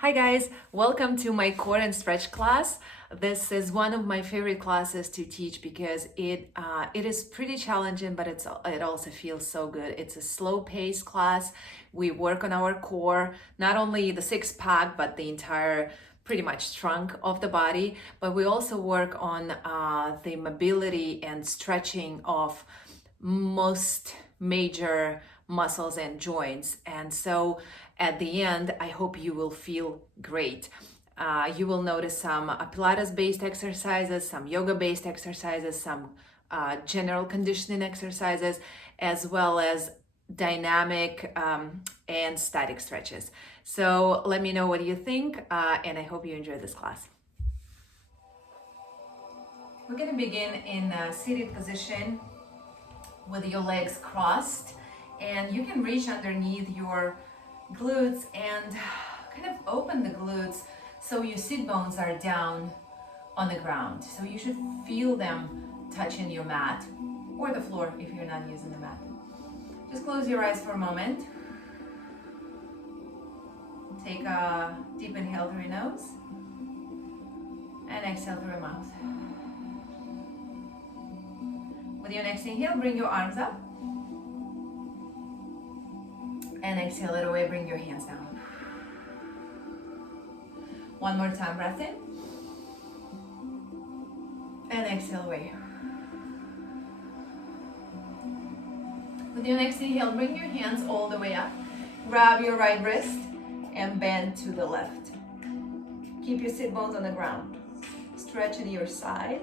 Hi guys, welcome to my core and stretch class. This is one of my favorite classes to teach because it is pretty challenging, but it also feels so good. It's a slow pace class. We work on our core, not only the six pack, but the entire pretty much trunk of the body. But we also work on the mobility and stretching of most major muscles and joints. And so at the end, I hope you will feel great. You will notice some Pilates-based exercises, some yoga-based exercises, some general conditioning exercises, as well as dynamic and static stretches. So let me know what you think, and I hope you enjoy this class. We're going to begin in a seated position with your legs crossed, and you can reach underneath your glutes and kind of open the glutes so your sit bones are down on the ground. So you should feel them touching your mat or the floor if you're not using the mat. Just close your eyes for a moment. Take a deep inhale through your nose and exhale through your mouth. With your next inhale, bring your arms up. And exhale it away, bring your hands down. One more time, breath in. And exhale away. With your next inhale, bring your hands all the way up. Grab your right wrist and bend to the left. Keep your sit bones on the ground. Stretch to your side.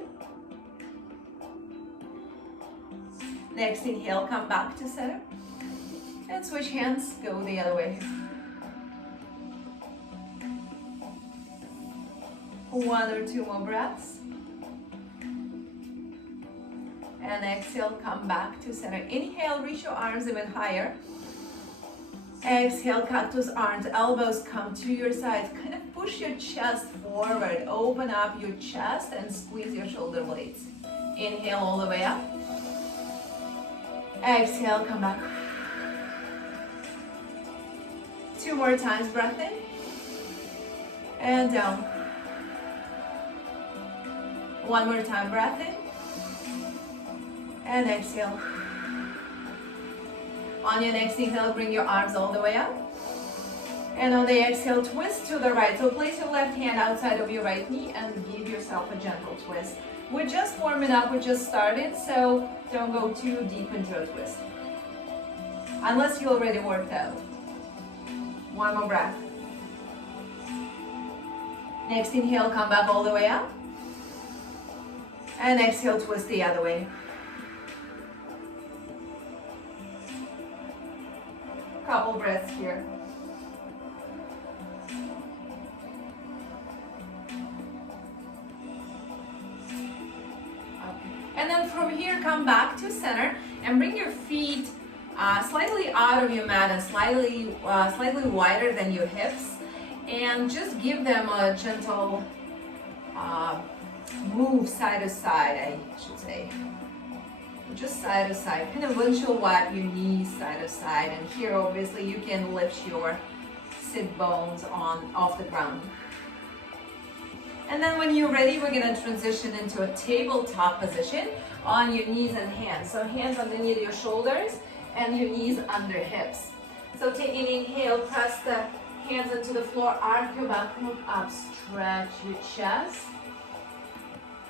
Next inhale, come back to center. And switch hands, go the other way. One or two more breaths. And exhale, come back to center. Inhale, reach your arms even higher. Exhale, cactus arms, elbows come to your sides. Kind of push your chest forward. Open up your chest and squeeze your shoulder blades. Inhale all the way up. Exhale, come back. Two more times, breath in and down. One more time, breath in and exhale. On your next inhale, bring your arms all the way up. And on the exhale, twist to the right. So place your left hand outside of your right knee and give yourself a gentle twist. We're just warming up, we just started, so don't go too deep into a twist. Unless you already worked out. One more breath. Next inhale, come back all the way up. And exhale, twist the other way. Couple breaths here. And then from here, come back to center and bring your feet slightly out of your mat and slightly wider than your hips, and just give them a gentle move side to side, I should say. Just side to side, kind of windshield wipe your knees side to side, and here obviously you can lift your sit bones off the ground. And then when you're ready, we're gonna transition into a tabletop position on your knees and hands. So hands underneath your shoulders and your knees under hips. So take an inhale, press the hands into the floor, arc your back, look up, stretch your chest.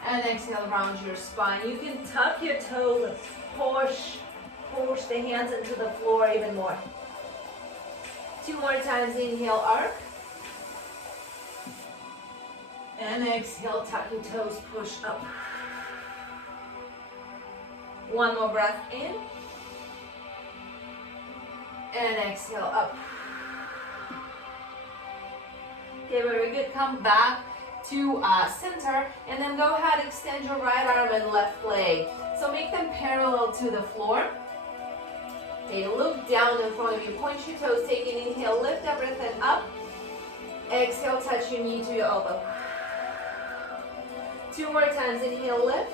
And exhale, round your spine. You can tuck your toes, push the hands into the floor even more. Two more times, inhale, arc. And exhale, tuck your toes, push up. One more breath in. And exhale, up. Okay, very good. Come back to center, and then go ahead, extend your right arm and left leg. So make them parallel to the floor. Okay, look down in front of you. Point your toes, take an inhale, lift everything up. Exhale, touch your knee to your elbow. Two more times, inhale, lift.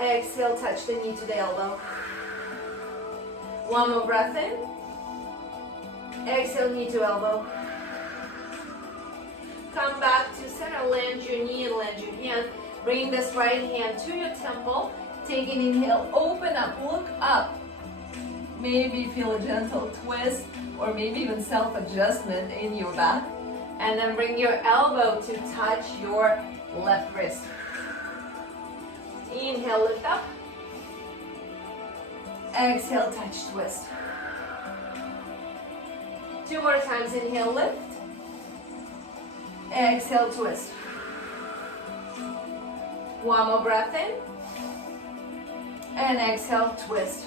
Exhale, touch the knee to the elbow. One more breath in. Exhale, knee to elbow. come back to center, land your knee and land your hand. Bring this right hand to your temple. Take an inhale, open up, look up. Maybe feel a gentle twist or maybe even self-adjustment in your back. And then bring your elbow to touch your left wrist. Inhale, lift up. Exhale, touch, twist. 2 more times, inhale, lift. Exhale, twist. 1 more breath in. And exhale, twist.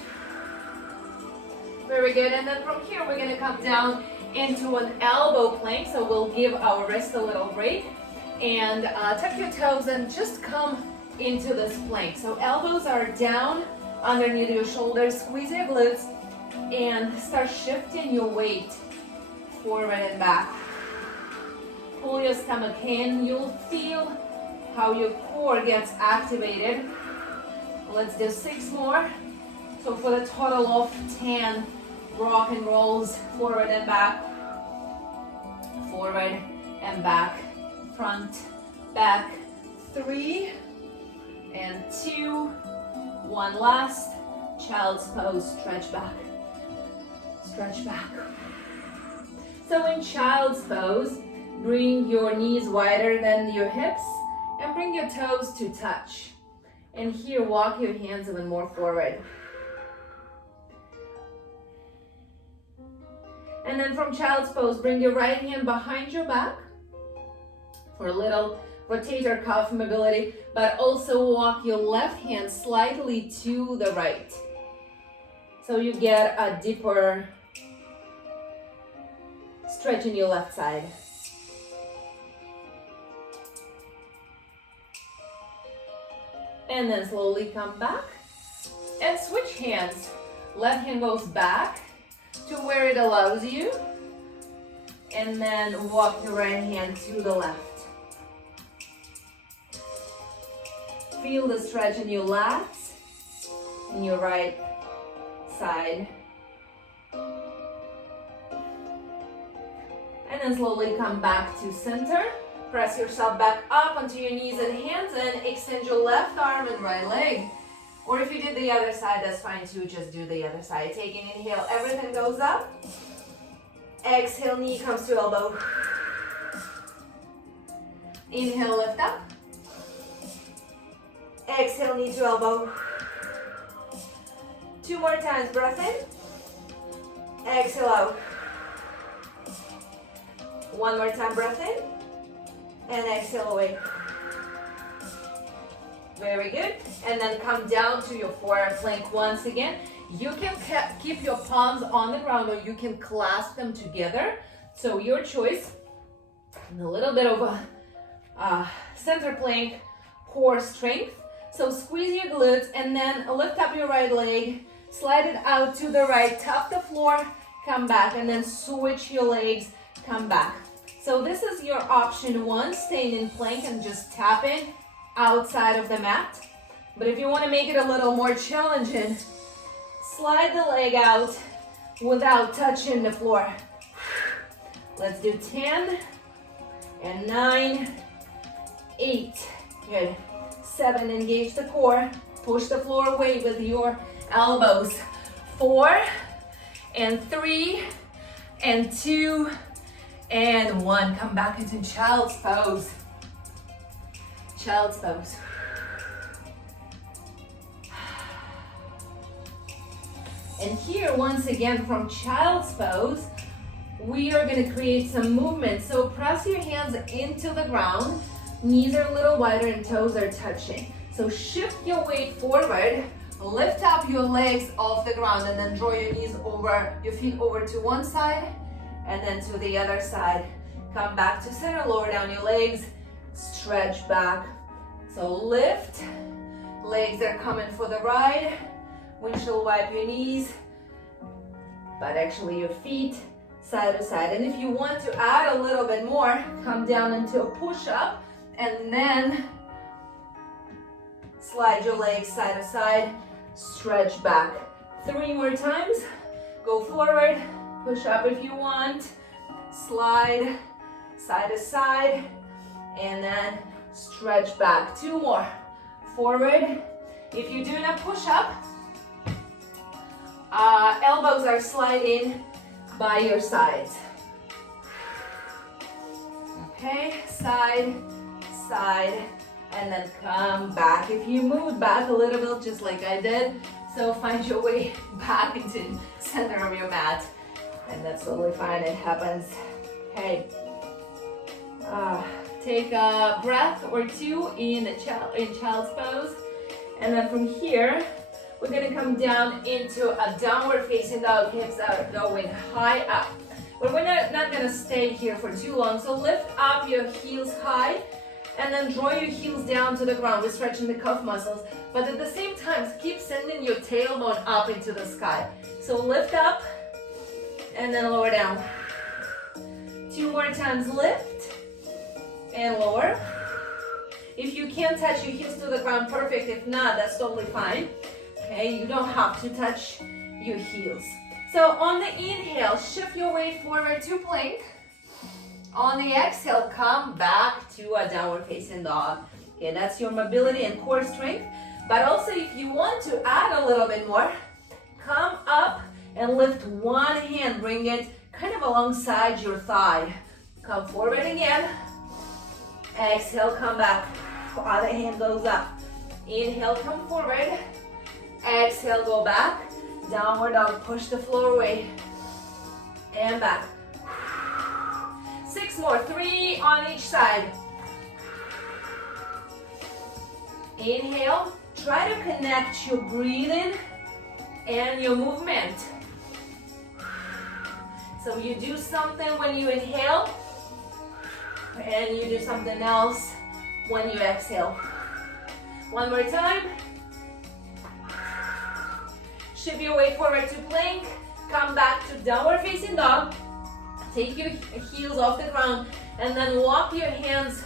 Very good. And then from here, we're going to come down into an elbow plank. So we'll give our wrist a little break. And tuck your toes and just come into this plank. So elbows are down underneath your shoulders. Squeeze your glutes and start shifting your weight forward and back. Pull your stomach in. You'll feel how your core gets activated. Let's do 6 more. So for the total of 10 rock and rolls, forward and back, forward and back, front, back, 3 and 2, 1 last, child's pose, stretch back, stretch back. So in child's pose, bring your knees wider than your hips and bring your toes to touch. And here, walk your hands even more forward. And then from child's pose, bring your right hand behind your back for a little rotator cuff mobility, but also walk your left hand slightly to the right. So you get a deeper stretch in your left side. And then slowly come back and switch hands. Left hand goes back to where it allows you. And then walk your right hand to the left. Feel the stretch in your lats, in your right side. And then slowly come back to center. Press yourself back up onto your knees and hands and extend your left arm and right leg. Or if you did the other side, that's fine too. Just do the other side. Take an inhale, everything goes up. Exhale, knee comes to elbow. Inhale, lift up. Exhale, knee to elbow. 2 more times, breath in. Exhale out. 1 more time, breath in. And exhale away. Very good. And then come down to your forward plank once again. You can keep your palms on the ground or you can clasp them together. So your choice. And a little bit of a center plank, core strength. So squeeze your glutes and then lift up your right leg. Slide it out to the right, tap the floor, come back, and then switch your legs, come back. So this is your option 1, staying in plank and just tapping outside of the mat. But if you want to make it a little more challenging, slide the leg out without touching the floor. Let's do 10 and 9, 8, good. 7, engage the core, push the floor away with your elbows. 4 and 3 and 2 and 1. Come back into child's pose. Child's pose. And here, once again, from child's pose, we are going to create some movement. So press your hands into the ground. Knees are a little wider and toes are touching. So shift your weight forward. Lift up your legs off the ground and then draw your knees over, your feet over to one side and then to the other side. Come back to center, lower down your legs, stretch back. So lift, legs are coming for the ride. Windshield wipe your knees, but actually your feet side to side. And if you want to add a little bit more, come down into a push-up and then slide your legs side to side, stretch back. 3 more times. Go forward, push up if you want, slide, side to side, and then stretch back. 2 more. Forward. If you're doing a push-up, elbows are sliding by your sides. Okay, side, side, and then come back. If you move back a little bit, just like I did, so find your way back into center of your mat, and that's totally fine. It happens. Okay. Take a breath or two in child's pose, and then from here we're gonna come down into a downward facing dog. Hips are going high up. But we're not gonna stay here for too long. So lift up your heels high, and then draw your heels down to the ground. We're stretching the calf muscles, but at the same time, keep sending your tailbone up into the sky. So lift up, and then lower down. 2 more times, lift, and lower. If you can touch your heels to the ground, perfect. If not, that's totally fine. Okay, you don't have to touch your heels. So on the inhale, shift your weight forward to plank. On the exhale, come back to a downward facing dog. Okay, that's your mobility and core strength. But also if you want to add a little bit more, come up and lift one hand, bring it kind of alongside your thigh. Come forward again. Exhale, come back. Other hand goes up. Inhale, come forward. Exhale, go back. Downward dog, push the floor away. And back. 6 more, 3 on each side. Inhale, try to connect your breathing and your movement. So you do something when you inhale, and you do something else when you exhale. One more time. Shift your weight forward to plank. Come back to downward facing dog. Take your heels off the ground, and then walk your hands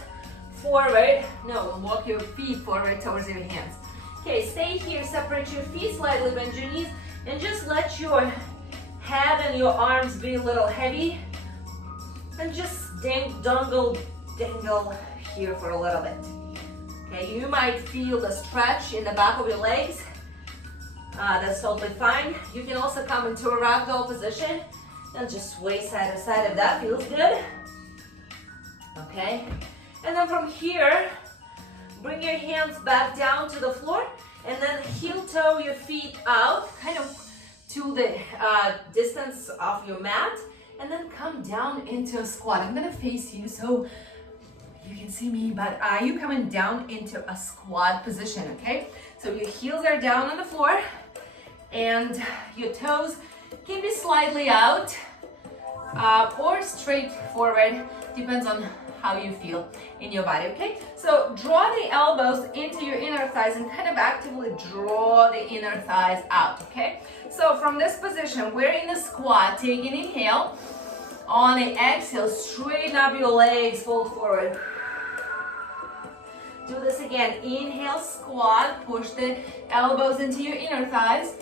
forward. No, walk your feet forward towards your hands. Okay, stay here, separate your feet slightly, bend your knees, and just let your head and your arms be a little heavy. And just dangle here for a little bit. Okay, you might feel the stretch in the back of your legs. That's totally fine. You can also come into a ragdoll position and just sway side to side if that feels good. Okay, and then from here, bring your hands back down to the floor, and then heel toe your feet out, kind of to the distance of your mat, and then come down into a squat. I'm gonna face you so you can see me, but you coming down into a squat position, okay? So your heels are down on the floor, and your toes can be slightly out or straight forward, depends on how you feel in your body, okay? So draw the elbows into your inner thighs and kind of actively draw the inner thighs out, okay? So from this position, we're in a squat. Take an inhale. On the exhale, straighten up your legs, fold forward. Do this again. Inhale, squat, push the elbows into your inner thighs.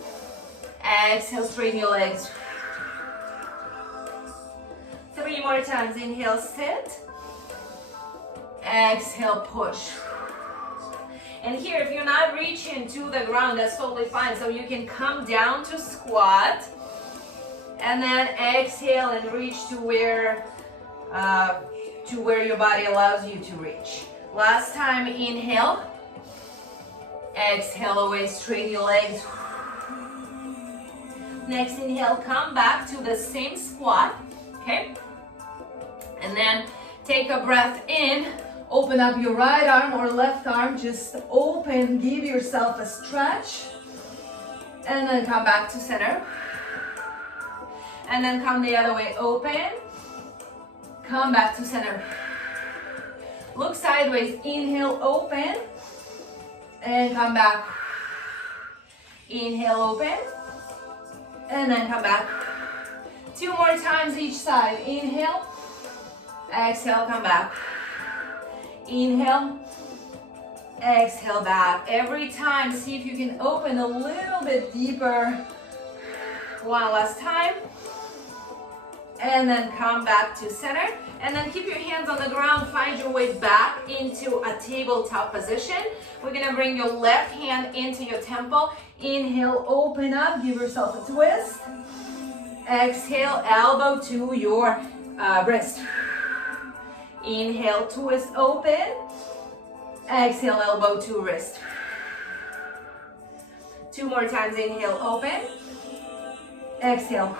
Exhale, straighten your legs. 3 more times. Inhale, sit. Exhale, push. And here, if you're not reaching to the ground, that's totally fine. So you can come down to squat, and then exhale and reach to where your body allows you to reach. Last time, inhale. Exhale away, straighten your legs. Next inhale, come back to the same squat, okay? And then take a breath in, open up your right arm or left arm, just open, give yourself a stretch, and then come back to center. And then come the other way, open, come back to center. Look sideways, inhale, open, and come back. Inhale, open, and then come back. 2 more times each side. Inhale, exhale, come back. Inhale, exhale, back. Every time, see if you can open a little bit deeper. One last time. and then come back to center, and then keep your hands on the ground, find your way back into a tabletop position. We're gonna bring your left hand into your temple. Inhale, open up, give yourself a twist. Exhale, elbow to your wrist. Inhale, twist open. Exhale, elbow to wrist. 2 more times, inhale, open. Exhale.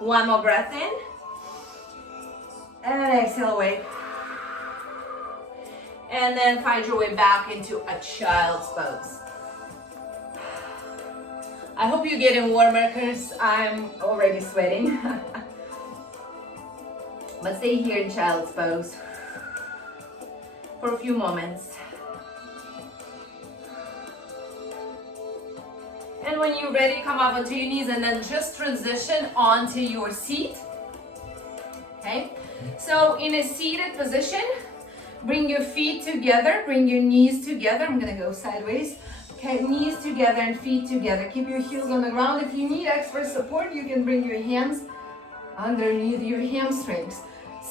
1 more breath in. And exhale away. And then find your way back into a child's pose. I hope you're getting warmer because I'm already sweating. But stay here in child's pose for a few moments. And when you're ready, come up onto your knees and then just transition onto your seat. Okay? So in a seated position, bring your feet together, bring your knees together. I'm gonna go sideways. Okay, knees together and feet together. Keep your heels on the ground. If you need extra support, you can bring your hands underneath your hamstrings.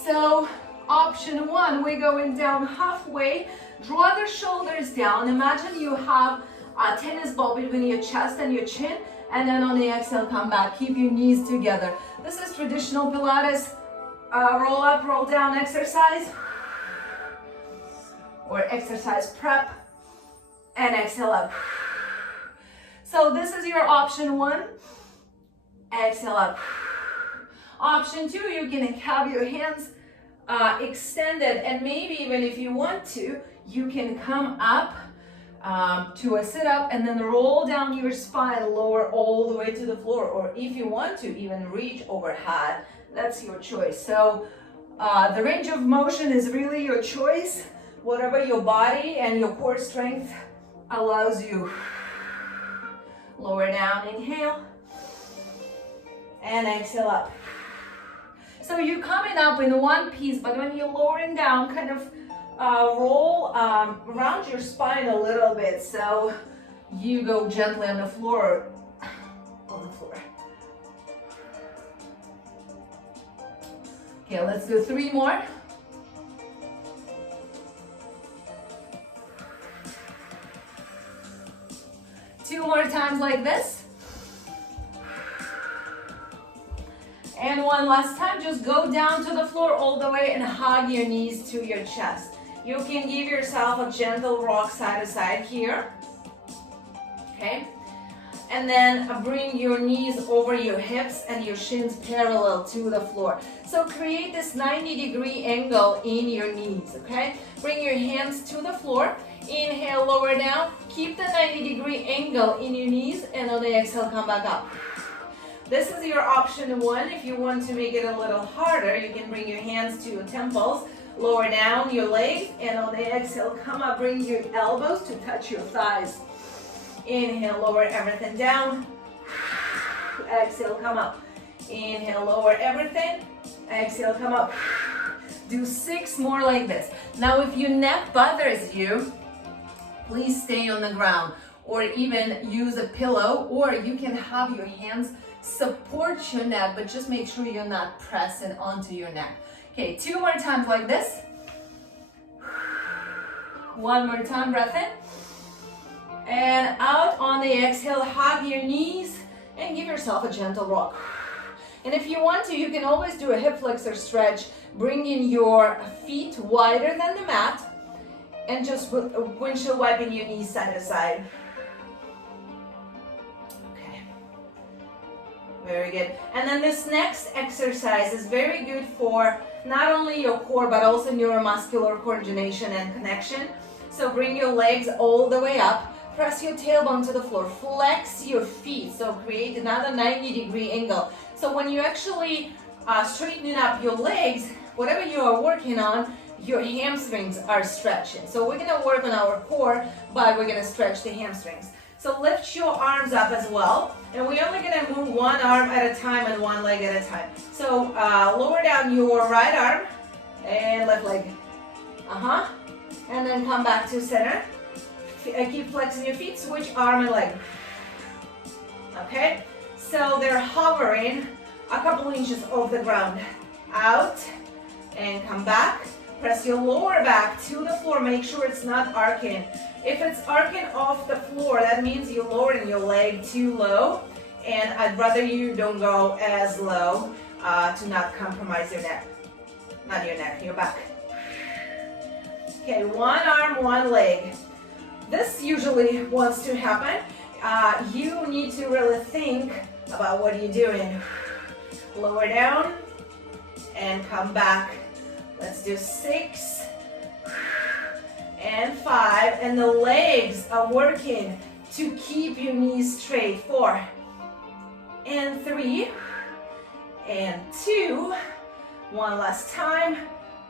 So option 1, we're going down halfway. Draw the shoulders down. Imagine you have a tennis ball between your chest and your chin, and then on the exhale, come back. Keep your knees together. This is traditional Pilates roll up, roll down exercise, or exercise prep, and exhale up. So this is your option 1. Exhale up. Option 2, you can have your hands extended, and maybe even if you want to, you can come up to a sit-up and then roll down your spine, lower all the way to the floor, or if you want to, even reach overhead. That's your choice. So the range of motion is really your choice, whatever your body and your core strength allows you. Lower down, inhale, and exhale up. So you're coming up in one piece, but when you're lowering down, kind of roll around your spine a little bit, so you go gently on the floor. Okay, let's do 3 more. Two more times like this. And one last time, just go down to the floor all the way and hug your knees to your chest. You can give yourself a gentle rock side to side here. Okay? And then bring your knees over your hips and your shins parallel to the floor. So create this 90-degree angle in your knees, okay? Bring your hands to the floor. Inhale, lower down. Keep the 90-degree angle in your knees, and on the exhale, come back up. This is your option 1. If you want to make it a little harder, you can bring your hands to your temples, lower down your legs, and on the exhale, come up, bring your elbows to touch your thighs. Inhale, lower everything down. Exhale, come up. Inhale, lower everything. Exhale, come up. Do 6 more like this. Now, if your neck bothers you, please stay on the ground, or even use a pillow, or you can have your hands support your neck, but just make sure you're not pressing onto your neck. Okay, 2 more times like this. 1 more time, breath in. And out on the exhale, hug your knees and give yourself a gentle rock. And if you want to, you can always do a hip flexor stretch, bringing your feet wider than the mat and just windshield wiping your knees side to side. Okay, very good. And then this next exercise is very good for not only your core, but also neuromuscular coordination and connection. So bring your legs all the way up. Press your tailbone to the floor, flex your feet, so create another 90-degree angle. So when you actually straighten up your legs, whatever you are working on, your hamstrings are stretching. So we're gonna work on our core, but we're gonna stretch the hamstrings. So lift your arms up as well, and we're only gonna move one arm at a time and one leg at a time. So lower down your right arm and left leg. And then come back to center. Keep flexing your feet, switch arm and leg. Okay, so they're hovering a couple inches off the ground. Out and come back. Press your lower back to the floor. Make sure it's not arcing. If it's arcing off the floor, that means you're lowering your leg too low. And I'd rather you don't go as low to not compromise your neck. Not your neck, your back. Okay, one arm, one leg. This usually wants to happen. You need to really think about what you're doing. Lower down and come back. Let's do 6 and 5. And the legs are working to keep your knees straight. 4 and 3 and 2. One last time.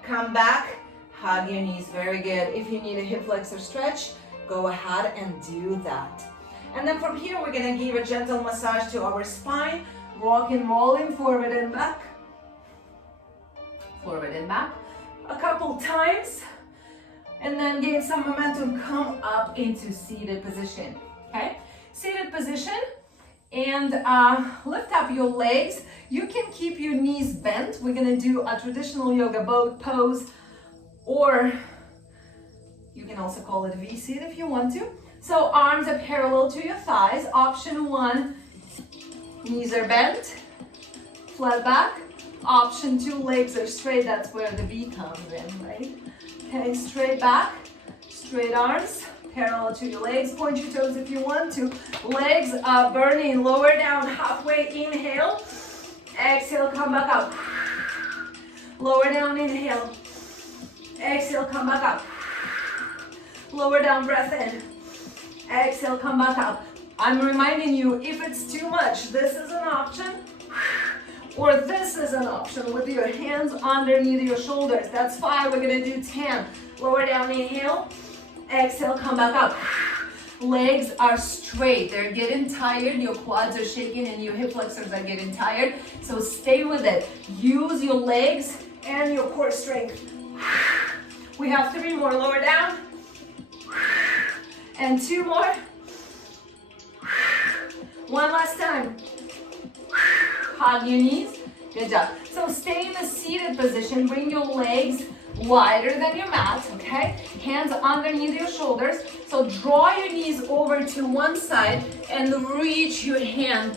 Come back. Hug your knees. Very good. If you need a hip flexor stretch, go ahead and do that. And then from here, we're going to give a gentle massage to our spine. Rocking, rolling forward and back. Forward and back. A couple times. And then gain some momentum. Come up into seated position. Okay? Seated position. And lift up your legs. You can keep your knees bent. We're going to do a traditional yoga boat pose. Or you can also call it V-sit if you want to. So arms are parallel to your thighs. Option 1, knees are bent, flat back. Option 2, legs are straight. That's where the V comes in, right? Okay, straight back, straight arms, parallel to your legs. Point your toes if you want to. Legs are burning. Lower down, halfway. Inhale. Exhale, come back up. Lower down, inhale. Exhale, come back up. Lower down, breath in. Exhale, come back up. I'm reminding you, if it's too much, this is an option, or this is an option with your hands underneath your shoulders. That's 5. We're gonna do 10. Lower down, inhale. Exhale, come back up. Legs are straight. They're getting tired. Your quads are shaking and your hip flexors are getting tired. So stay with it. Use your legs and your core strength. We have 3 more. Lower down. And 2 more. One last time. Hug your knees. Good job. So stay in a seated position. Bring your legs wider than your mat, okay? Hands underneath your shoulders. So draw your knees over to one side and reach your hand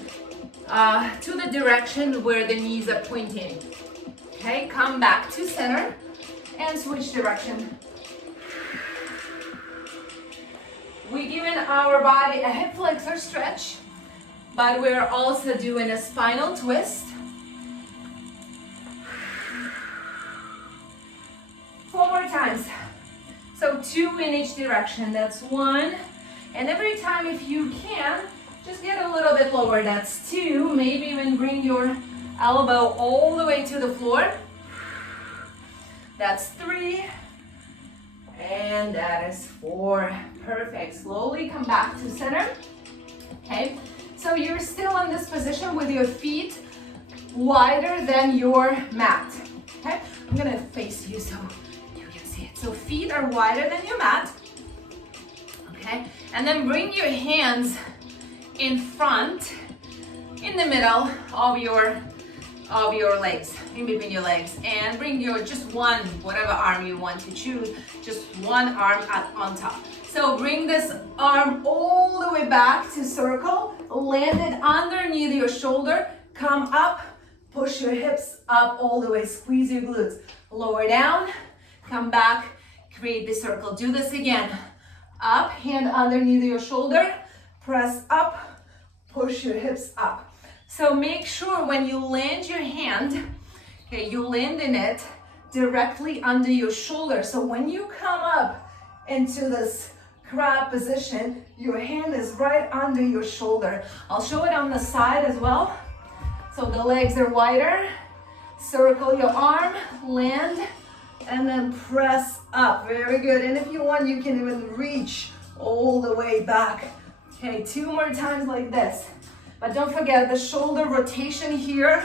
to the direction where the knees are pointing. Okay, come back to center and switch direction. We're giving our body a hip flexor stretch, but we're also doing a spinal twist. 4 more times. So 2 in each direction. That's 1. And every time, if you can, just get a little bit lower. That's 2. Maybe even bring your elbow all the way to the floor. That's 3. And that is 4. Perfect. Slowly come back to center. Okay. So you're still in this position with your feet wider than your mat. Okay. I'm going to face you so you can see it. So feet are wider than your mat. Okay. And then bring your hands in front, in the middle of your legs, in between your legs, and bring your just one, whatever arm you want to choose, just one arm on top. So bring this arm all the way back to circle, land it underneath your shoulder, come up, push your hips up all the way, squeeze your glutes, lower down, come back, create the circle. Do this again. Up, hand underneath your shoulder, press up, push your hips up. So make sure when you land your hand, okay, you land in it directly under your shoulder. So when you come up into this crab position, your hand is right under your shoulder. I'll show it on the side as well. So the legs are wider. Circle your arm, land, and then press up. Very good. And if you want, you can even reach all the way back. Okay, 2 more times like this. But don't forget the shoulder rotation here.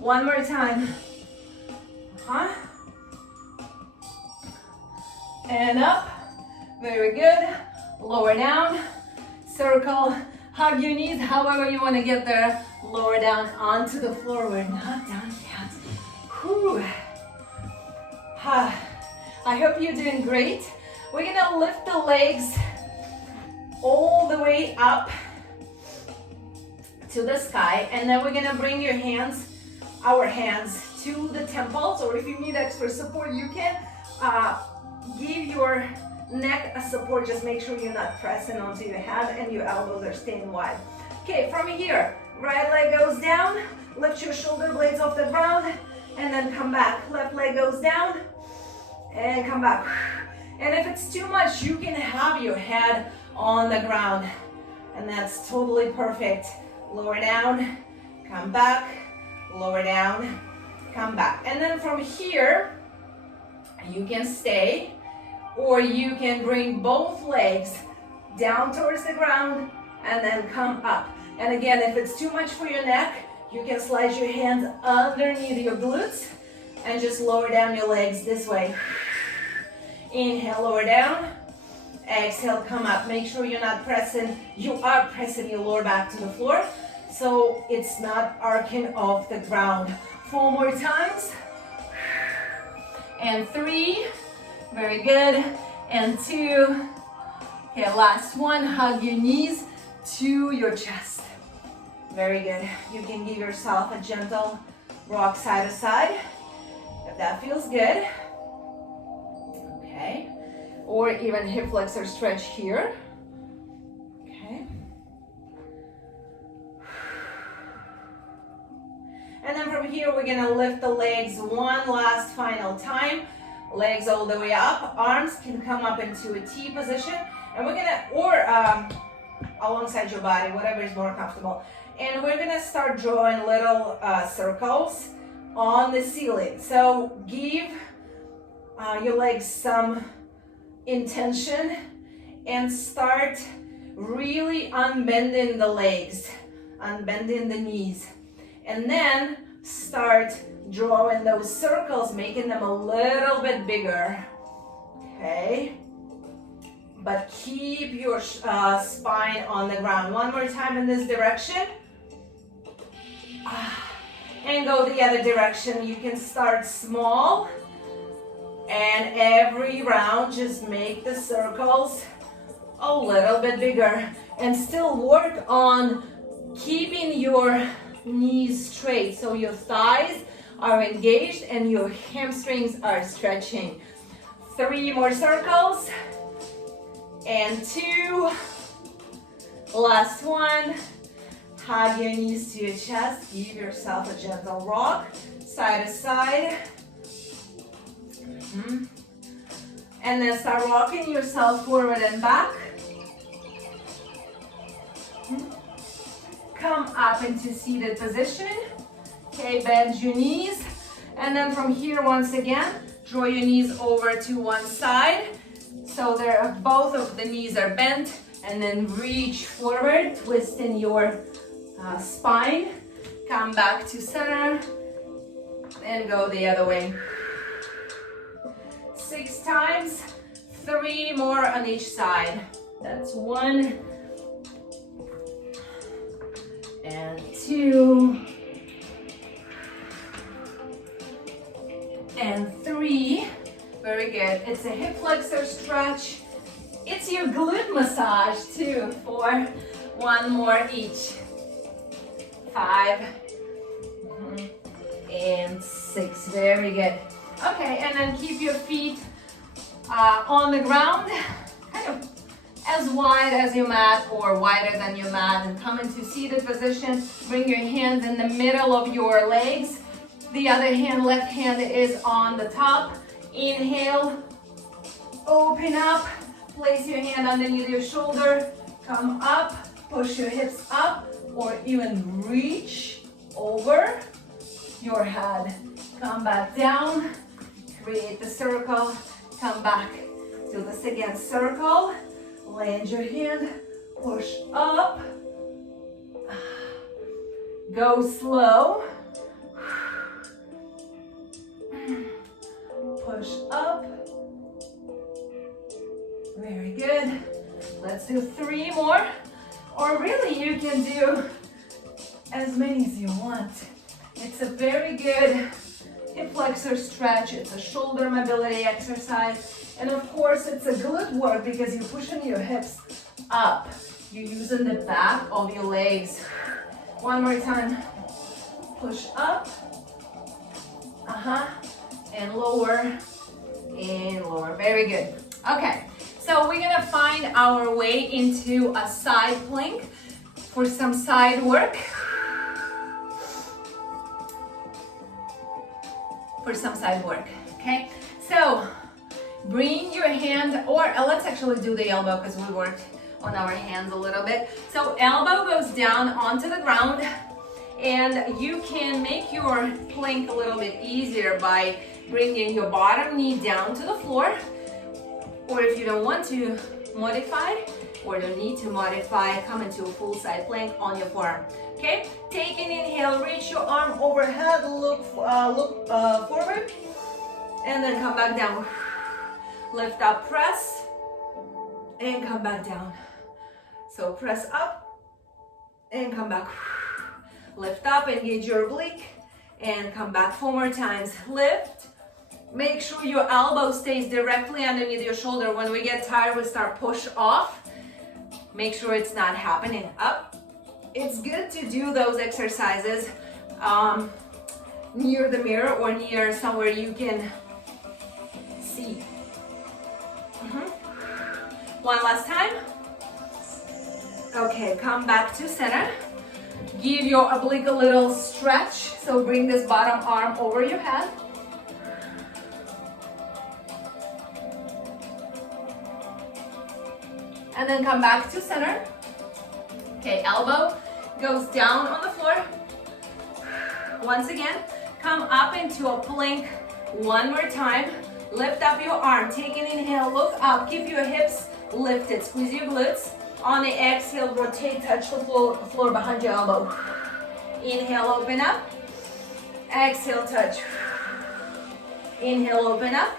1 more time. And up. Very good. Lower down. Circle. Hug your knees however you want to get there. Lower down onto the floor. We're not done yet. Whew. I hope you're doing great. We're gonna lift the legs all the way up to the sky, and then we're gonna bring your hands, our hands, to the temples, or if you need extra support, you can give your neck a support. Just make sure you're not pressing onto your head and your elbows are staying wide. Okay, from here, right leg goes down, lift your shoulder blades off the ground, and then come back. Left leg goes down, and come back. And if it's too much, you can have your head on the ground, and that's totally perfect. Lower down, come back, lower down, come back. And then from here, you can stay, or you can bring both legs down towards the ground and then come up. And again, if it's too much for your neck, you can slide your hands underneath your glutes and just lower down your legs this way. Inhale, lower down. Exhale, come up. Make sure you're not pressing, you are pressing your lower back to the floor, so it's not arcing off the ground. 4 more times. And 3. Very good. And 2. Okay, last one. Hug your knees to your chest. Very good. You can give yourself a gentle rock side to side if that feels good. Okay. Or even hip flexor stretch here. Okay. And then from here, we're gonna lift the legs one last final time. Legs all the way up. Arms can come up into a T position. And we're gonna, or alongside your body, whatever is more comfortable. And we're gonna start drawing little circles on the ceiling. So give your legs some intention and start really unbending the legs, unbending the knees, and then start drawing those circles, making them a little bit bigger. Okay, but keep your spine on the ground. One more time in this direction, and go the other direction. You can start small, and every round just make the circles a little bit bigger, and still work on keeping your knees straight so your thighs are engaged and your hamstrings are stretching. 3 more circles, and 2. Last one. Hug your knees to your chest. Give yourself a gentle rock side to side. And then start rocking yourself forward and back. Come up into seated position. Okay, bend your knees. And then from here, once again, draw your knees over to one side. So both of the knees are bent. And then reach forward, twisting your spine. Come back to center. And go the other way. 6 times, 3 more on each side. That's 1 and 2 and 3. Very good. It's a hip flexor stretch. It's your glute massage too. 4, 1 more each. 5 and 6. Very good. Okay, and then keep your feet on the ground, kind of as wide as your mat or wider than your mat, and come into seated position. Bring your hands in the middle of your legs. The other hand, left hand, is on the top. Inhale, open up, place your hand underneath your shoulder, come up, push your hips up, or even reach over your head. Come back down. Create the circle, come back, do this again, circle, land your hand, push up, go slow, push up, very good. Let's do 3 more, or really you can do as many as you want. It's a very good hip flexor stretch. It's a shoulder mobility exercise. And of course, it's a glute work because you're pushing your hips up. You're using the back of your legs. One more time. Push up. And lower. And lower. Very good. Okay. So we're gonna find our way into a side plank for some side work. Okay? So bring your hand, or let's actually do the elbow because we worked on our hands a little bit. So elbow goes down onto the ground, and you can make your plank a little bit easier by bringing your bottom knee down to the floor, or if you don't want to modify or don't need to modify, come into a full side plank on your forearm. Okay, take an inhale, reach your arm overhead, look forward, and then come back down. Lift up, press, and come back down. So press up and come back. Lift up, engage your oblique, and come back 4 more times. Lift. Make sure your elbow stays directly underneath your shoulder. When we get tired, we start push off. Make sure it's not happening. Up. It's good to do those exercises near the mirror or near somewhere you can see. One last time. Okay, come back to center. Give your oblique a little stretch. So bring this bottom arm over your head. And then come back to center. Okay, elbow goes down on the floor. Once again, come up into a plank one more time. Lift up your arm, take an inhale, look up, keep your hips lifted, squeeze your glutes. On the exhale, rotate, touch the floor behind your elbow. Inhale, open up. Exhale, touch. Inhale, open up.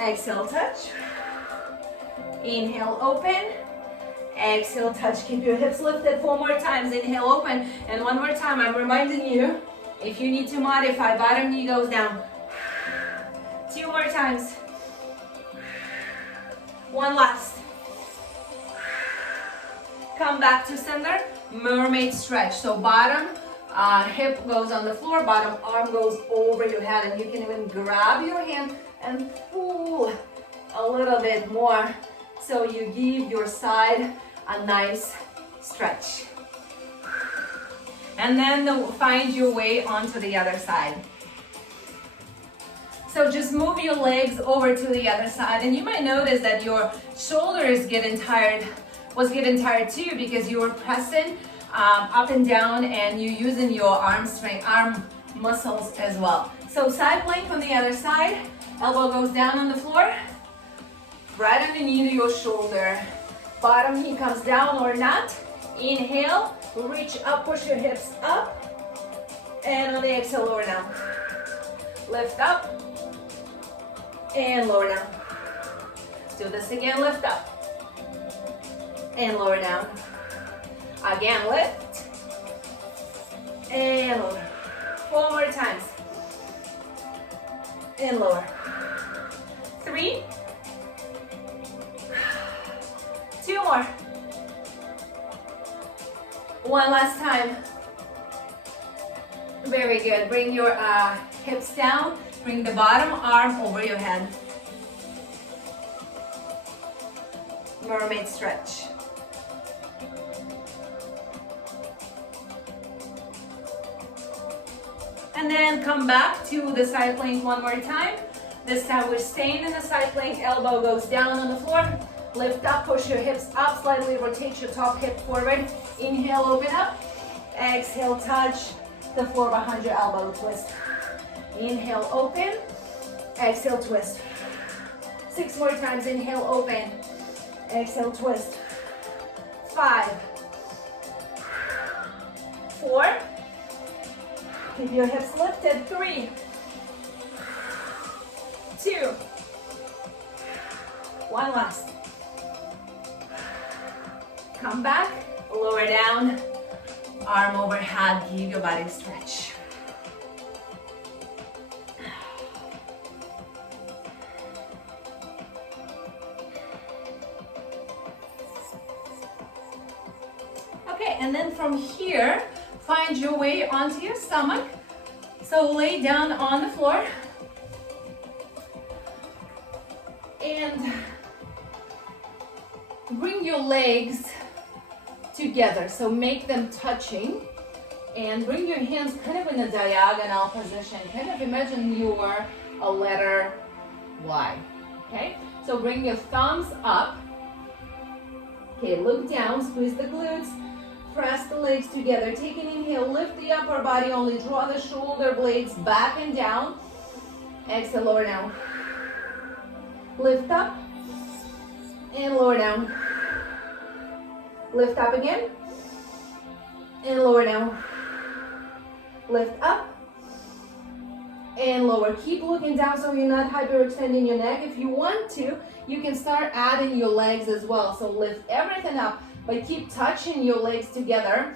Exhale, touch. Inhale, open. Exhale, touch. Keep your hips lifted 4 more times. Inhale, open. And one more time, I'm reminding you, if you need to modify, bottom knee goes down. 2 more times. One last. Come back to center, mermaid stretch. So bottom hip goes on the floor, bottom arm goes over your head, and you can even grab your hand and pull a little bit more so you give your side a nice stretch. And then find your way onto the other side. So just move your legs over to the other side, and you might notice that your shoulder is getting tired too, because you were pressing up and down, and you're using your arm muscles as well. So side plank on the other side, elbow goes down on the floor, right underneath your shoulder. Bottom knee comes down or not. Inhale, reach up, push your hips up, and on the exhale, lower down. Lift up, and lower down. Do this again, lift up, and lower down. Again, lift, and lower. 4 more times, and lower. 3, 2 more. One last time. Very good. Bring your hips down. Bring the bottom arm over your head. Mermaid stretch. And then come back to the side plank one more time. This time we're staying in the side plank. Elbow goes down on the floor. Lift up, push your hips up, slightly rotate your top hip forward. Inhale, open up. Exhale, touch the floor behind your elbow, twist. Inhale, open. Exhale, twist. 6 more times. Inhale, open. Exhale, twist. 5, 4. Keep your hips lifted. 3, 2. One last. Come back, lower down. Arm overhead, give your body a stretch. Okay, and then from here, find your way onto your stomach. So lay down on the floor. And bring your legs together, so make them touching, and bring your hands kind of in a diagonal position. Kind of imagine you are a letter Y, okay? So bring your thumbs up. Okay, look down, squeeze the glutes, press the legs together. Take an inhale, lift the upper body only, draw the shoulder blades back and down. Exhale, lower down. Lift up and lower down. Lift up again and lower down. Lift up and lower. Keep looking down so you're not hyperextending your neck. If you want to, you can start adding your legs as well. So lift everything up, but keep touching your legs together.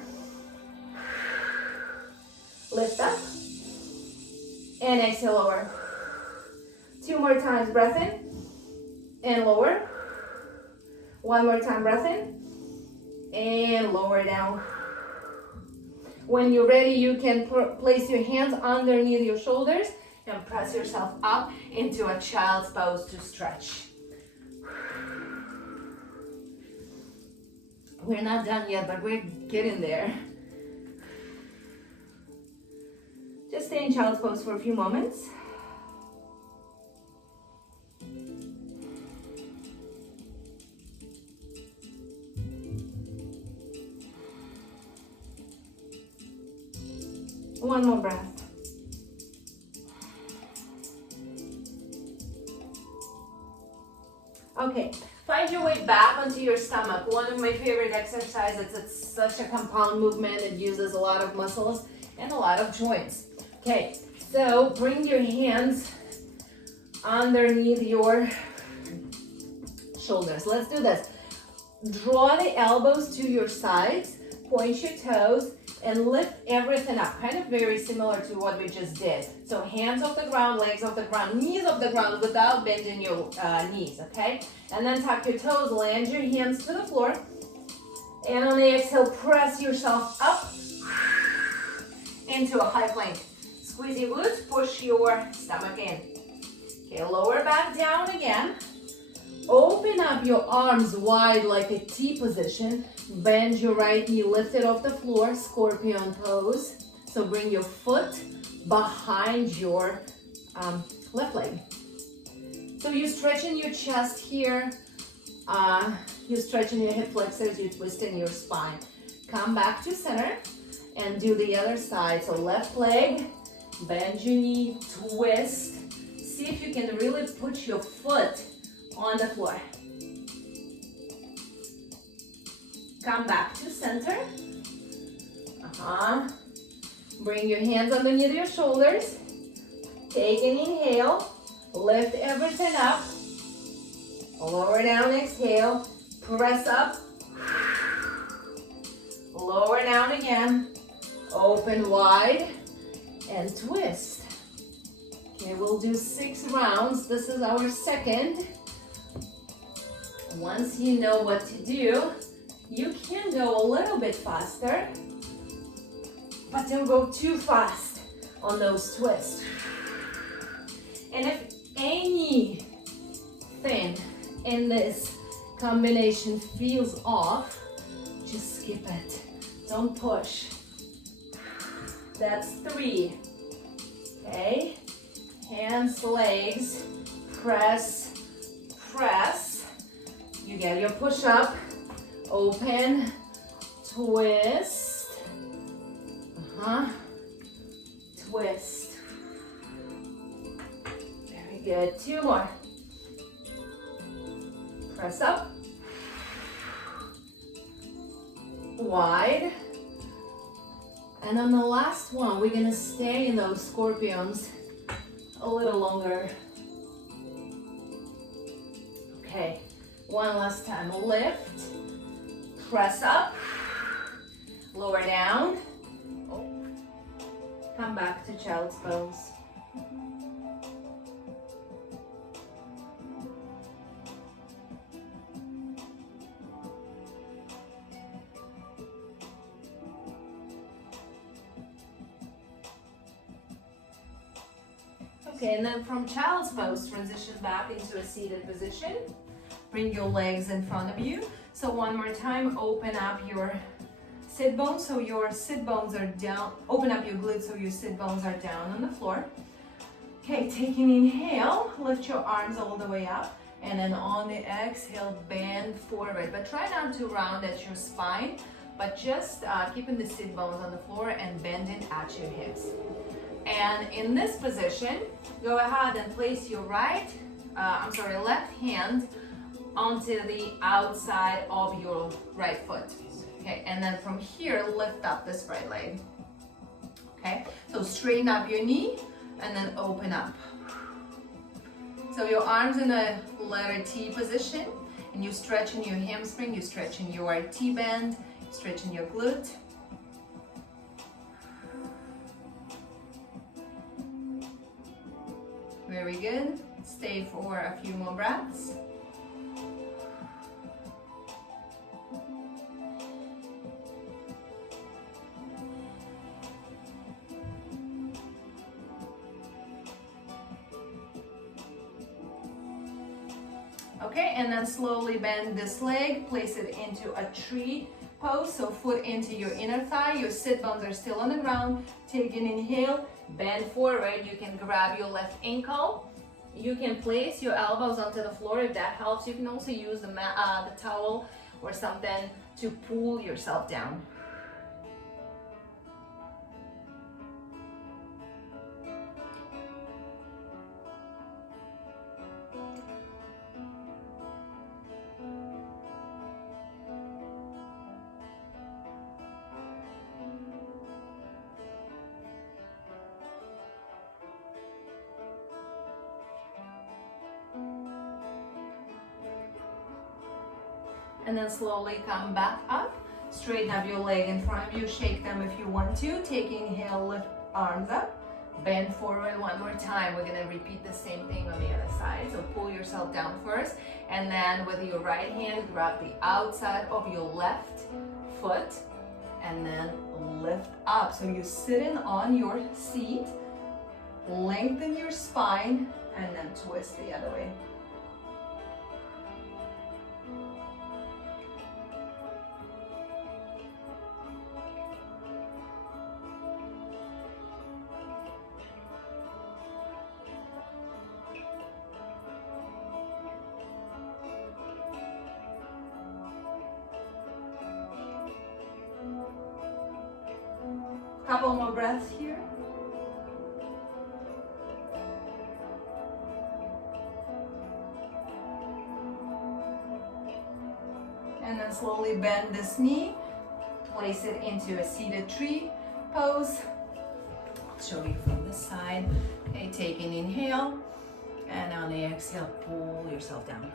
Lift up and exhale, lower. 2 more times, breath in and lower. 1 more time, breath in and lower down. When you're ready, you can place your hands underneath your shoulders and press yourself up into a child's pose to stretch. We're not done yet, but we're getting there. Just stay in child's pose for a few moments. One more breath. Okay, find your way back onto your stomach. One of my favorite exercises. It's such a compound movement. It uses a lot of muscles and a lot of joints. Okay, so bring your hands underneath your shoulders. Let's do this. Draw the elbows to your sides, point your toes, and lift everything up, kind of very similar to what we just did. So hands off the ground, legs off the ground, knees off the ground without bending your knees, okay? And then tuck your toes, land your hands to the floor. And on the exhale, press yourself up into a high plank. Squeeze your glutes, push your stomach in. Okay, lower back down again. Open up your arms wide like a T position. Bend your right knee, lift it off the floor, scorpion pose. So bring your foot behind your left leg. So you're stretching your chest here. You're stretching your hip flexors, you're twisting your spine. Come back to center and do the other side. So left leg, bend your knee, twist. See if you can really put your foot on the floor. Come back to center. Bring your hands underneath your shoulders. Take an inhale. Lift everything up. Lower down, exhale. Press up. Lower down again. Open wide and twist. Okay, we'll do 6 rounds. This is our second. Once you know what to do, you can go a little bit faster, but don't go too fast on those twists. And if anything in this combination feels off, just skip it. Don't push. That's 3. Okay? Hands, legs, press, press. You get your push up, open, twist, twist. Very good, 2 more. Press up, wide. And on the last one, we're gonna stay in those scorpions a little longer. Okay, one last time. Lift, press up, Lower down. Oh. Come back to child's pose. Okay, and then from child's pose, transition back into a seated position. Bring your legs in front of you. So one more time, open up your sit bones so your sit bones are down. Open up your glutes so your sit bones are down on the floor. Okay, take an inhale, lift your arms all the way up. And then on the exhale, bend forward. But try not to round at your spine, but just keeping the sit bones on the floor and bending at your hips. And in this position, go ahead and place your left hand onto the outside of your right foot. Okay, and then from here, lift up this right leg. Okay, so straighten up your knee and then open up. So your arms in a letter T position, and you're stretching your hamstring, you're stretching your T-band, stretching your glute. Very good. Stay for a few more breaths. Okay, and then slowly bend this leg, place it into a tree pose, so foot into your inner thigh, your sit bones are still on the ground. Take an inhale, bend forward, you can grab your left ankle. You can place your elbows onto the floor if that helps. You can also use the towel or something to pull yourself down. And then slowly come back up. Straighten up your leg in front of you. Shake them if you want to. Take an inhale, lift arms up. Bend forward one more time. We're gonna repeat the same thing on the other side. So pull yourself down first. And then with your right hand, grab the outside of your left foot. And then lift up. So you're sitting on your seat. Lengthen your spine. And then twist the other way. Couple more breaths here. And then slowly bend this knee, place it into a seated tree pose. I'll show you from this side. Okay, take an inhale, and on the exhale, pull yourself down.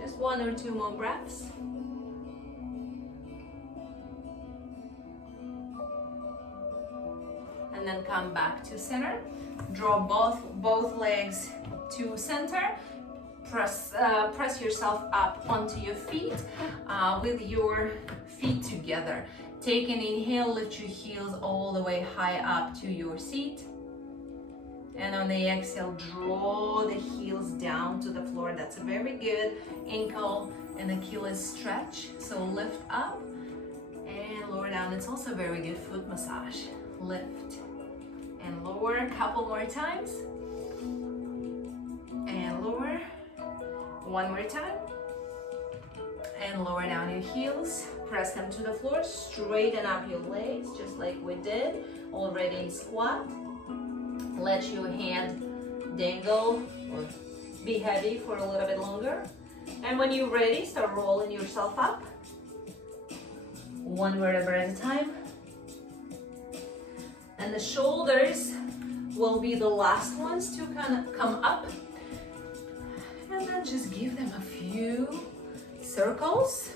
Just one or two more breaths. And then come back to center. Draw both legs to center. Press yourself up onto your feet with your feet together. Take an inhale, lift your heels all the way high up to your seat. And on the exhale, draw the heels down to the floor. That's a very good ankle and Achilles stretch. So lift up and lower down. It's also a very good foot massage. Lift and lower a couple more times. And lower. One more time. And lower down your heels. Press them to the floor. Straighten up your legs just like we did already in squat. Let your hand dangle or be heavy for a little bit longer. And when you're ready, start rolling yourself up. One vertebra at a time. And the shoulders will be the last ones to kind of come up. And then just give them a few circles.